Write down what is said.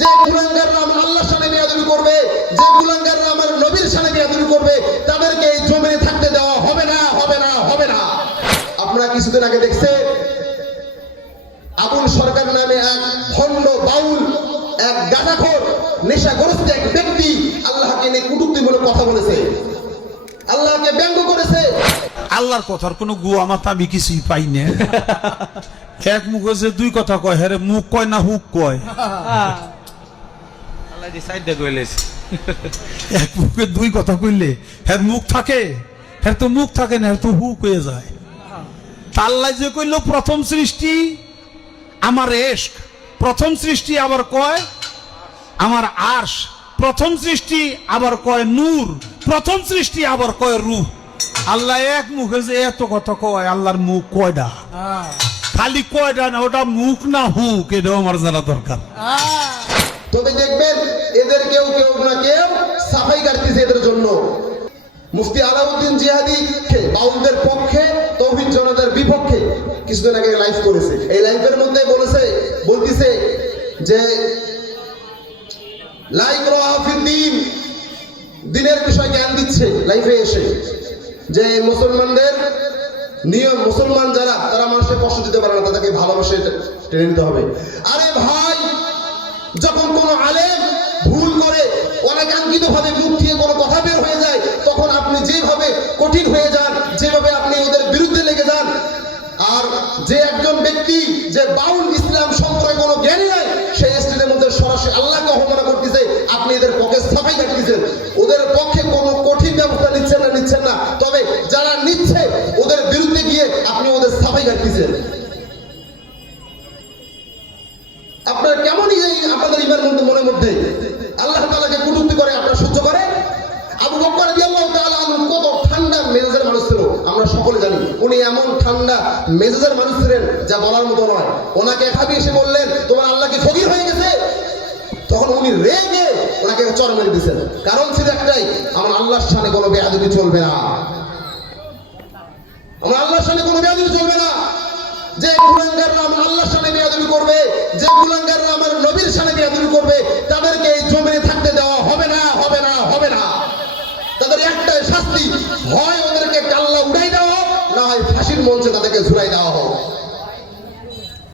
যে কুলাঙ্গাররা আমার আল্লাহর সামনে বেয়াদবি করবে, যে কুলাঙ্গাররা আমার নবীর সামনে বেয়াদবি করবে, তাদেরকে এই জমিনে থাকতে দেওয়া হবে না, হবে না, হবে না। আপনারা কিছুদিন আগে দেখছেন আবুল সরকার নামে এক ভণ্ড বাউল, এক গাঁজাখোর নেশাগ্রস্ত এক ব্যক্তি আল্লাহকে নিয়ে কটূক্তিমূলক কথা বলেছে, আল্লাহকে ব্যঙ্গ করেছে। আল্লাহর কথার কোনো গুয়া মাথা আমি কিছুই পাই না। এক মুখে যে দুই কথা কয়, হ্যাঁ মুখ কয় না হুক কয়। এক মুখে দুই কথা কইলে হ্যাঁ মুখ থাকে, হ্যাঁ তো মুখ থাকে না, তো হুক হয়ে যায়। আল্লাহ যে কইল প্রথম সৃষ্টি আমার এশক, প্রথম সৃষ্টি আবার কয় আমার আরশ, প্রথম সৃষ্টি আবার কয় নূর, প্রথম সৃষ্টি আবার কয় রূহ। আল্লাহ এক মুখে যে এত কথা কয়, আল্লাহর মুখ কয়টা? খালি কয়টা না, ওটা মুখ না হুক, এটাও আমার জানা দরকার। তবে দেখবেন এদের কেউ কেউ না কেউ সাফাই গাইতেছে এদের জন্য। মুফতি আলাউদ্দিন জিহাদি বাউলদের পক্ষে, তৌহিদ জনতার বিপক্ষে কিছুদিন আগে লাইভ করেছে। এই লাইভের মধ্যে বলতেছে যে লাইক রাফিদ্দিন দিনের বিষয় জ্ঞান দিচ্ছে লাইভে এসে, যে মুসলমানদের নিয়ম, মুসলমান যারা তারা মানুষের কষ্ট দিতে পারে না, তাদেরকে ভালোবাসে টেনে নিতে হবে। আরে ভাই, যখন কোন আলেম ভুল করে অনাকাঙ্ক্ষিত ভাবে মুখ দিয়ে কোনো কথা বের হয়ে যায়, তখন আপনি যেভাবে কঠিন হয়ে যান, যেভাবে আপনি ওদের বিরুদ্ধে লেগে যান, আর যে একজন ব্যক্তি যে বাউল ইসলাম সম্পর্কে কোনো জ্ঞানী নাই, সেই স্টেজের মধ্যে সরাসরি আল্লাহকে অবমাননা করতেছে, আপনি এদের পক্ষে সাফাই কাটতেছেন। ওদের পক্ষে কোনো কঠিন ব্যবস্থা নিচ্ছেন না, তবে যারা নিচ্ছে ওদের বিরুদ্ধে গিয়ে আপনি ওদের সাফাই কাটতেছেন। আপনার কেমনই আপনাদের ইমানের মনের মধ্যে আল্লাহ তাআলাকে কটূক্তি করে আপনারা সহ্য করেন? আবু বকর রাদিয়াল্লাহু তাআলা আনহু কত ঠান্ডা মেজাজের মানুষ ছিল, আমরা সকলে জানি। উনি এমন ঠান্ডা মেজাজের মানুষ ছিলেন যা বলার মতো নয়। ওনাকে একভাবে এসে বললেন তোমার আল্লাহ কি ফকির হয়ে গেছে? তখন উনি রেগে ওনাকে চর মেরে দিয়েছেন। কারণ ছিল একটাই, আমার আল্লাহর সামনে কোনো বেয়াদবি চলবে না, আমার আল্লাহর সামনে কোনো বেয়াদবি চলবে না। যে কুলাঙ্গাররা আমার আল্লাহর সামনে বেয়াদবি করবে, যে কুলাঙ্গাররা আমার নবীর সামনে বেয়াদবি করবে, তাদেরকে